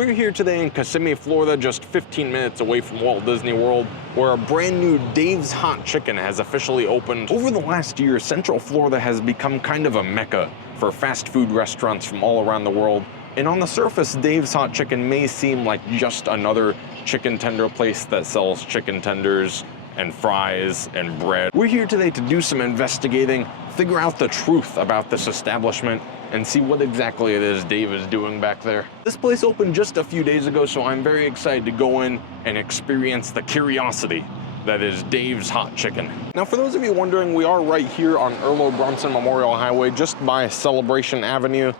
We're here today in Kissimmee, Florida, just 15 minutes away from Walt Disney World, where a brand new Dave's Hot Chicken has officially opened. Over the last year, Central Florida has become kind of a mecca for fast food restaurants from all around the world. And on the surface, Dave's Hot Chicken may seem like just another chicken tender place that sells chicken tenders and fries and bread. We're here today to do some investigating, figure out the truth about this establishment, and see what exactly it is Dave is doing back there. This place opened just a few days ago, so I'm very excited to go in and experience the curiosity that is Dave's Hot Chicken. Now, for those of you wondering, we are right here on Earl Bronson Memorial Highway, just by Celebration Avenue.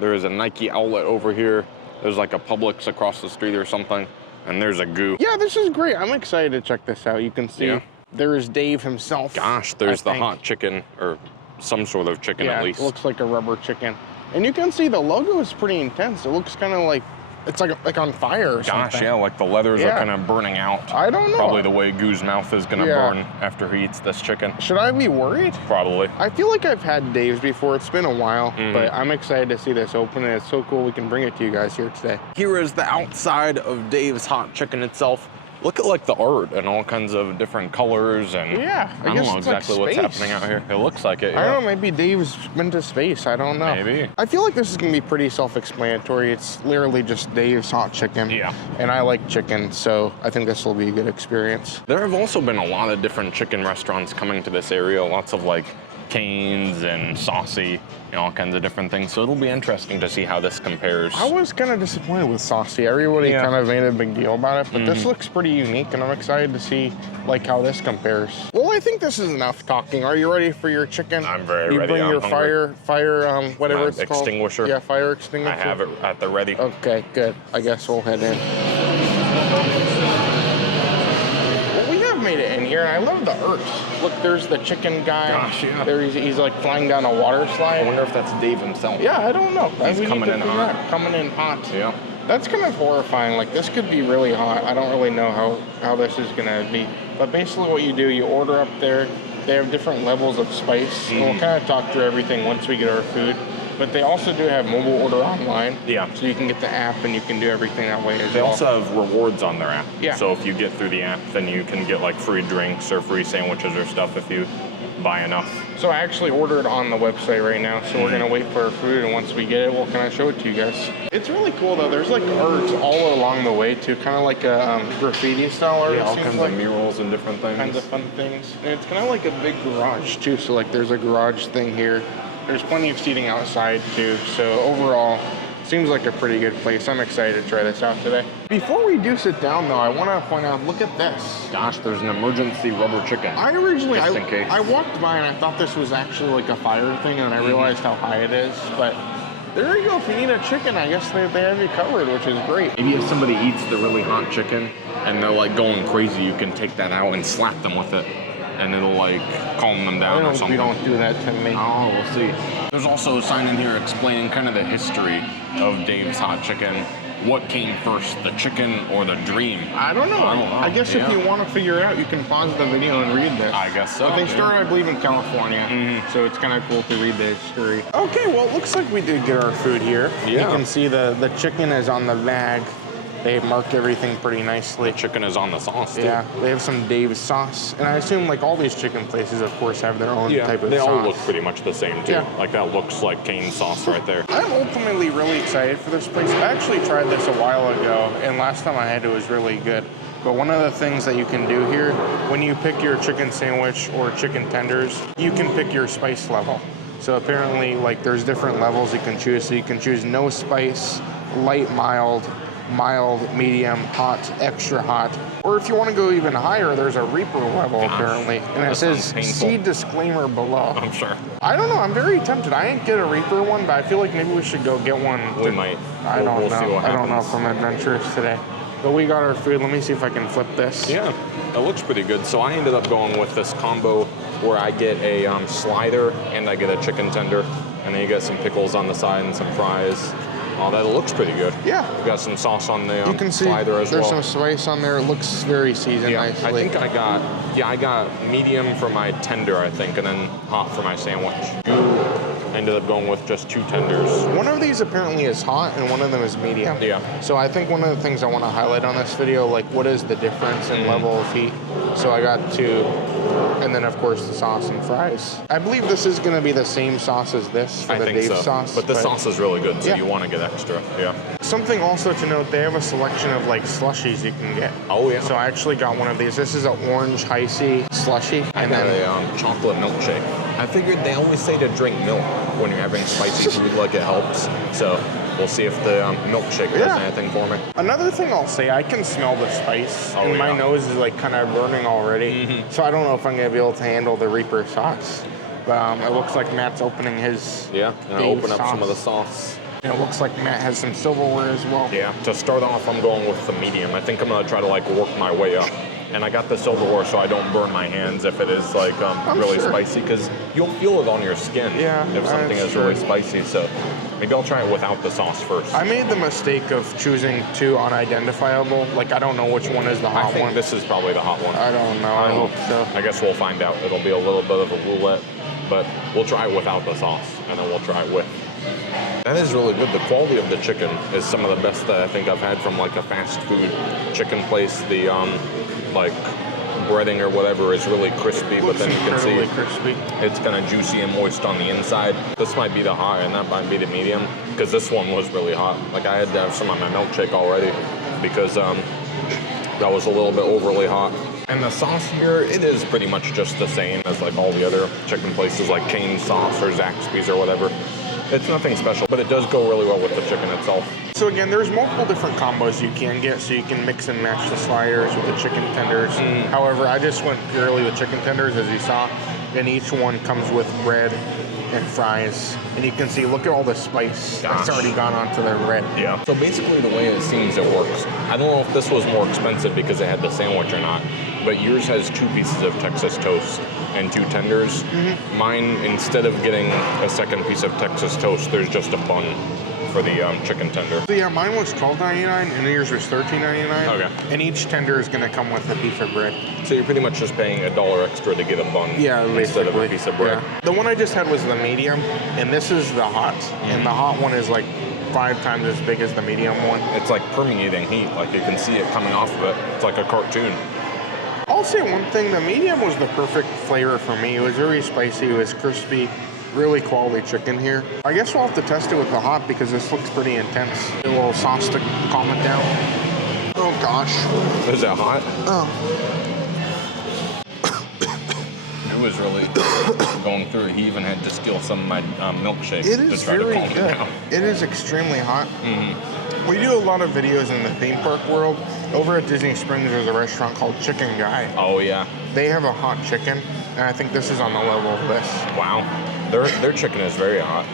There is a Nike outlet over here. There's like a Publix across the street or something, and there's a Goo. Yeah, this is great. I'm excited to check this out. You can see there is Dave himself. Gosh, there's the hot chicken, or some sort of chicken at least. It looks like a rubber chicken. And you can see the logo is pretty intense. It looks kind of like, it's like on fire or something. Gosh, yeah, like the leathers are kind of burning out. I don't know. Probably the way Goo's mouth is gonna burn after he eats this chicken. Should I be worried? Probably. I feel like I've had Dave's before. It's been a while, but I'm excited to see this open, and it's so cool we can bring it to you guys here today. Here is the outside of Dave's Hot Chicken itself. Look at like the art and all kinds of different colors, and I don't know exactly what's happening out here. It looks like it. I don't know, maybe Dave's been to space. I don't know. Maybe. I feel like this is gonna be pretty self-explanatory. It's literally just Dave's Hot Chicken. Yeah. And I like chicken, so I think this will be a good experience. There have also been a lot of different chicken restaurants coming to this area. Lots of like Cane's and Saucy, all kinds of different things. So it'll be interesting to see how this compares. I was kind of disappointed with Saucy. Everybody kind of made a big deal about it, but this looks pretty unique, and I'm excited to see like how this compares. Well, I think this is enough talking. Are you ready for your chicken? I'm very ready. You bring your fire, whatever it's called. Extinguisher. Yeah, fire extinguisher. I have it at the ready. Okay, good. I guess we'll head in. Made it in here, and I love the herbs. Look, there's the chicken guy. Gosh, yeah. There he's like flying down a water slide. I wonder if that's Dave himself. Yeah, I don't know. He's coming in hot. Coming in hot. Yeah. That's kind of horrifying. Like, this could be really hot. I don't really know how this is gonna be. But basically what you do, you order up there. They have different levels of spice. And we'll kind of talk through everything once we get our food. But they also do have mobile order online. Yeah. So you can get the app and you can do everything that way as well. They also have rewards on their app. Yeah. So if you get through the app, then you can get like free drinks or free sandwiches or stuff if you buy enough. So I actually ordered on the website right now. So we're gonna wait for our food, and once we get it, we'll kind of show it to you guys. It's really cool though. There's like art all along the way too, kind of like a graffiti style art. Yeah, all kinds of murals and different things. Kinds of fun things. And it's kind of like a big garage too. So like there's a garage thing here. There's plenty of seating outside too, so overall, seems like a pretty good place. I'm excited to try this out today. Before we do sit down though, I want to point out, look at this. Gosh, there's an emergency rubber chicken. I originally, just in case. I walked by and I thought this was actually like a fire thing, and I realized how high it is, but there you go. If you need a chicken, I guess they have you covered, which is great. Maybe if somebody eats the really hot chicken and they're like going crazy, you can take that out and slap them with it, and it'll like calm them down or something. We don't do that to me. Oh, we'll see. There's also a sign in here explaining kind of the history of Dave's Hot Chicken. What came first, the chicken or the dream? I don't know. I guess if you want to figure it out, you can pause the video and read this. I guess so. But they started, I believe, in California, so it's kind of cool to read the history. Okay, well, it looks like we did get our food here. Yeah. You can see the chicken is on the bag. They marked everything pretty nicely. The chicken is on the sauce, too. Yeah, they have some Dave's sauce. And I assume, like, all these chicken places, of course, have their own type of sauce. They all look pretty much the same, too. Yeah. Like, that looks like Cane's sauce right there. I'm ultimately really excited for this place. I actually tried this a while ago, and last time I had it was really good. But one of the things that you can do here, when you pick your chicken sandwich or chicken tenders, you can pick your spice level. So apparently, like, there's different levels you can choose. So you can choose no spice, light, mild, medium, hot, extra hot. Or if you want to go even higher, there's a Reaper level apparently. And it says, see disclaimer below. I'm sure. I don't know, I'm very tempted. I didn't get a Reaper one, but I feel like maybe we should go get one. We might. I don't we'll know. See what happens. I don't know if I'm adventurous today. But we got our food. Let me see if I can flip this. Yeah, it looks pretty good. So I ended up going with this combo where I get a slider and I get a chicken tender. And then you get some pickles on the side and some fries. Oh, that looks pretty good. Yeah. We got some sauce on the you can see slider as well. There's some spice on there. It looks very seasoned nicely. I think I got medium for my tender, I think, and then hot for my sandwich. I ended up going with just 2 tenders. One of these apparently is hot and one of them is medium. Yeah. So I think one of the things I want to highlight on this video, like what is the difference in level of heat? So I got 2, and then of course the sauce and fries. I believe this is going to be the same sauce as this for the Dave's sauce. But the sauce is really good, so yeah. you want to get extra. Yeah. Something also to note, they have a selection of like slushies you can get. Oh yeah. So I actually got one of these. This is an orange Hi-C slushie. I got a chocolate milkshake. I figured they always say to drink milk when you're having spicy food, like it helps. So we'll see if the milkshake does anything for me. Another thing I'll say, I can smell the spice, and my nose is like kind of burning already. So I don't know if I'm gonna be able to handle the Reaper sauce. But it looks like Matt's opening his and I'll open up some of the sauce. And it looks like Matt has some silverware as well. Yeah, to start off, I'm going with the medium. I think I'm gonna try to like work my way up. And I got the silverware so I don't burn my hands if it is like really spicy, because you'll feel it on your skin if something is really spicy. So maybe I'll try it without the sauce first. I made the mistake of choosing 2 unidentifiable. Like I don't know which one is the hot one. I think this is probably the hot one. I don't know. I hope so. I guess we'll find out. It'll be a little bit of a roulette, but we'll try it without the sauce, and then we'll try it with. That is really good. The quality of the chicken is some of the best that I think I've had from like a fast food chicken place. The like breading or whatever is really crispy, but then you can see crispy. It's kind of juicy and moist on the inside. This might be the hot and that might be the medium, because this one was really hot. Like I had to have some on my milkshake already because that was a little bit overly hot. And the sauce here, it is pretty much just the same as like all the other chicken places like Cane's sauce or Zaxby's or whatever. It's nothing special, but it does go really well with the chicken itself. So again, there's multiple different combos you can get, so you can mix and match the sliders with the chicken tenders. However, I just went purely with chicken tenders, as you saw, and each one comes with bread and fries. And you can see, look at all the spice that's already gone onto their bread. Yeah. So basically the way it seems it works, I don't know if this was more expensive because it had the sandwich or not, but yours has 2 pieces of Texas toast and 2 tenders. Mine, instead of getting a second piece of Texas toast, there's just a bun for the chicken tender. So yeah, mine was $12.99 and yours was $13.99. Okay. And each tender is gonna come with a piece of bread. So you're pretty much just paying $1 extra to get a bun instead of a piece of bread. Yeah. The one I just had was the medium, and this is the hot. And the hot one is like 5 times as big as the medium one. It's like permeating heat, like you can see it coming off of it. It's like a cartoon. I'll say one thing, the medium was the perfect flavor for me. It was very spicy, it was crispy, really quality chicken here. I guess we'll have to test it with the hot because this looks pretty intense. A little sauce to calm it down. Oh gosh. Is it hot? Oh. It was really going through it. He even had to steal some of my milkshake It is to try to very calm good. it down. It is extremely hot. We do a lot of videos in the theme park world. Over at Disney Springs, there's a restaurant called Chicken Guy. Oh yeah. They have a hot chicken, and I think this is on the level of this. Wow. Their chicken is very hot.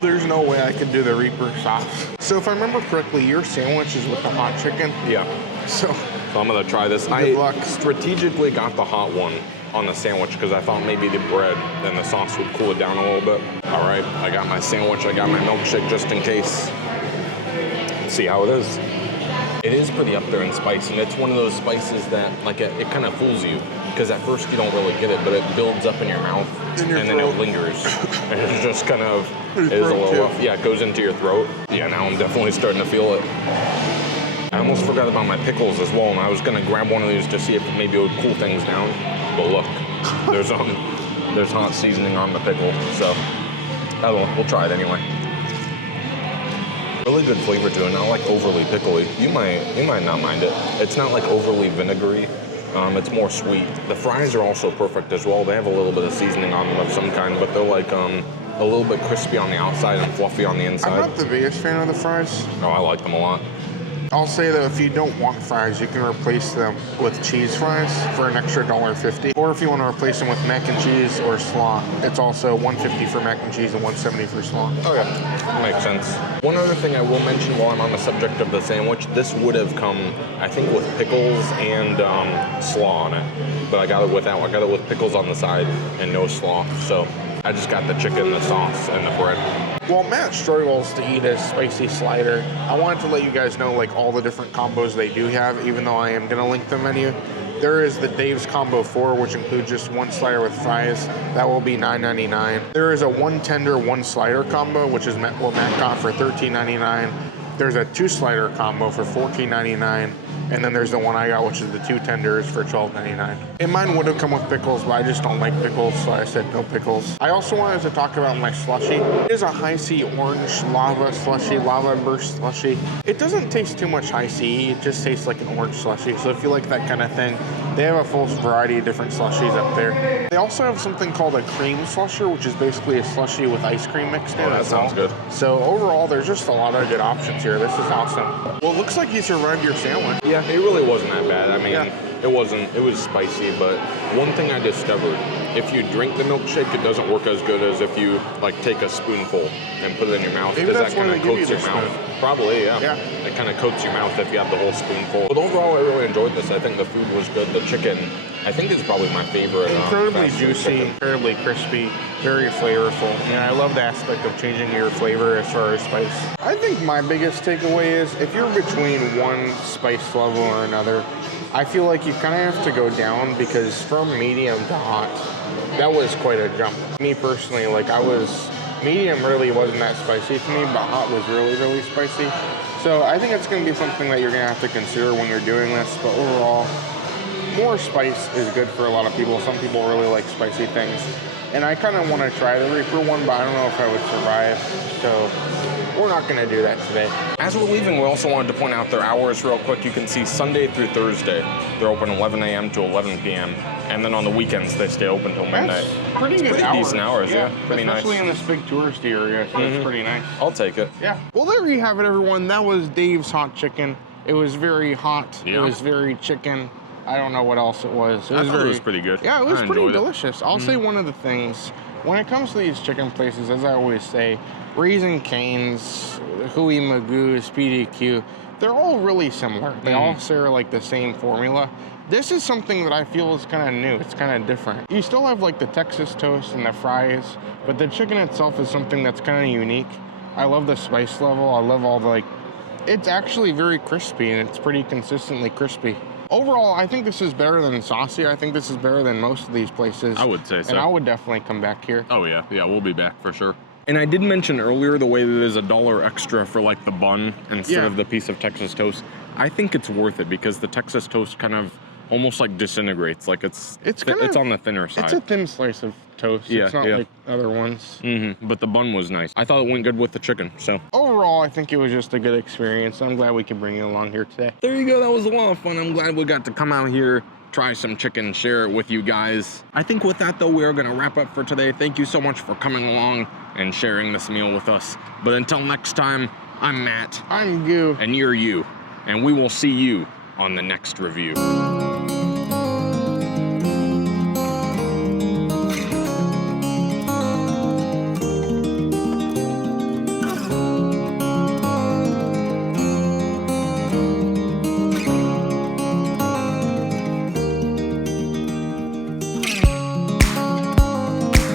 There's no way I could do the Reaper sauce. So if I remember correctly, your sandwich is with the hot chicken. Yeah. So I'm gonna try this. Good luck. Strategically got the hot one on the sandwich because I thought maybe the bread and the sauce would cool it down a little bit. All right, I got my sandwich, I got my milkshake just in case. Let's see how it is. It is pretty up there in spice, and it's one of those spices that like it kind of fools you because at first you don't really get it, but it builds up in your mouth and then it lingers. And it's just kind of is a little rough. Yeah, it goes into your throat. Yeah, now I'm definitely starting to feel it. I almost forgot about my pickles as well, and I was gonna grab one of these to see if maybe it would cool things down. But look, there's hot seasoning on the pickle, so I don't know, we'll try it anyway. Really good flavor to it, not like overly pickly. You might not mind it. It's not like overly vinegary. It's more sweet. The fries are also perfect as well. They have a little bit of seasoning on them of some kind, but they're like a little bit crispy on the outside and fluffy on the inside. I'm not the biggest fan of the fries. No, I like them a lot. I'll say though, if you don't want fries, you can replace them with cheese fries for an extra $1.50. Or if you want to replace them with mac and cheese or slaw, it's also $1.50 for mac and cheese and $1.70 for slaw. Oh yeah, that makes sense. One other thing I will mention while I'm on the subject of the sandwich, this would have come, I think, with pickles and slaw on it. But I got it without. I got it with pickles on the side and no slaw. So I just got the chicken, the sauce, and the bread. Well, Matt struggles to eat his spicy slider. I wanted to let you guys know like all the different combos they do have, even though I am gonna link the menu. There is the Dave's Combo 4, which includes just one slider with fries. That will be $9.99. There is a one tender, one slider combo, which is what Matt got for $13.99. There's a 2 slider combo for $14.99. And then there's the one I got, which is the 2 tenders for $12.99. And mine would have come with pickles, but I just don't like pickles, so I said no pickles. I also wanted to talk about my slushie. It is a High C orange lava slushie, lava burst slushie. It doesn't taste too much High C, it just tastes like an orange slushie. So if you like that kind of thing, they have a full variety of different slushies up there. They also have something called a cream slusher, which is basically a slushie with ice cream mixed in. Oh, that sounds good. So overall, there's just a lot of good options here. This is awesome. Well, it looks like you survived your sandwich. Yeah, it really wasn't that bad. I mean, it was spicy, but one thing I discovered, if you drink the milkshake, it doesn't work as good as if you like take a spoonful and put it in your mouth, because that kind of coats your mouth. Probably, yeah. It kind of coats your mouth if you have the whole spoonful. But overall, I really enjoyed this. I think the food was good. The chicken, I think, is probably my favorite. Incredibly juicy, incredibly crispy, very flavorful. And I love the aspect of changing your flavor as far as spice. I think my biggest takeaway is if you're between one spice level or another, I feel like you kind of have to go down, because from medium to hot, that was quite a jump. Me personally, like medium really wasn't that spicy to me, but hot was really, really spicy. So I think it's going to be something that you're going to have to consider when you're doing this. But overall, more spice is good for a lot of people. Some people really like spicy things. And I kind of want to try the Reaper one, but I don't know if I would survive. So we're not going to do that today. As we're leaving, we also wanted to point out their hours real quick. You can see Sunday through Thursday, they're open 11 a.m. to 11 p.m. And then on the weekends, they stay open till midnight. That's pretty decent hours, yeah. Pretty nice. Especially in this big touristy area, so it's pretty nice. I'll take it. Yeah. Well, there you have it, everyone. That was Dave's hot chicken. It was very hot. Yeah. It was very chicken. I don't know what else it was. I thought it was pretty good. Yeah, it was pretty enjoyed delicious. I'll say one of the things, when it comes to these chicken places, as I always say, Raising Cane's, Huey Magoo, Speedy Q, they're all really similar. They all share like the same formula. This is something that I feel is kind of new. It's kind of different. You still have like the Texas toast and the fries, but the chicken itself is something that's kind of unique. I love the spice level. I love all the it's actually very crispy, and it's pretty consistently crispy. Overall, I think this is better than Saucy. I think this is better than most of these places. I would say so. And I would definitely come back here. Oh yeah, we'll be back for sure. And I did mention earlier the way that there's $1 extra for like the bun instead of the piece of Texas toast. I think it's worth it, because the Texas toast kind of almost like disintegrates. Like it's on the thinner side. It's a thin slice of toast. Yeah, it's not like other ones. But the bun was nice. I thought it went good with the chicken, so. Overall, I think it was just a good experience. I'm glad we could bring you along here today. There you go, that was a lot of fun. I'm glad we got to come out here, try some chicken, share it with you guys. I think with that though, we are gonna wrap up for today. Thank you so much for coming along and sharing this meal with us. But until next time, I'm Matt. I'm Goo. And you're you. And we will see you on the next review.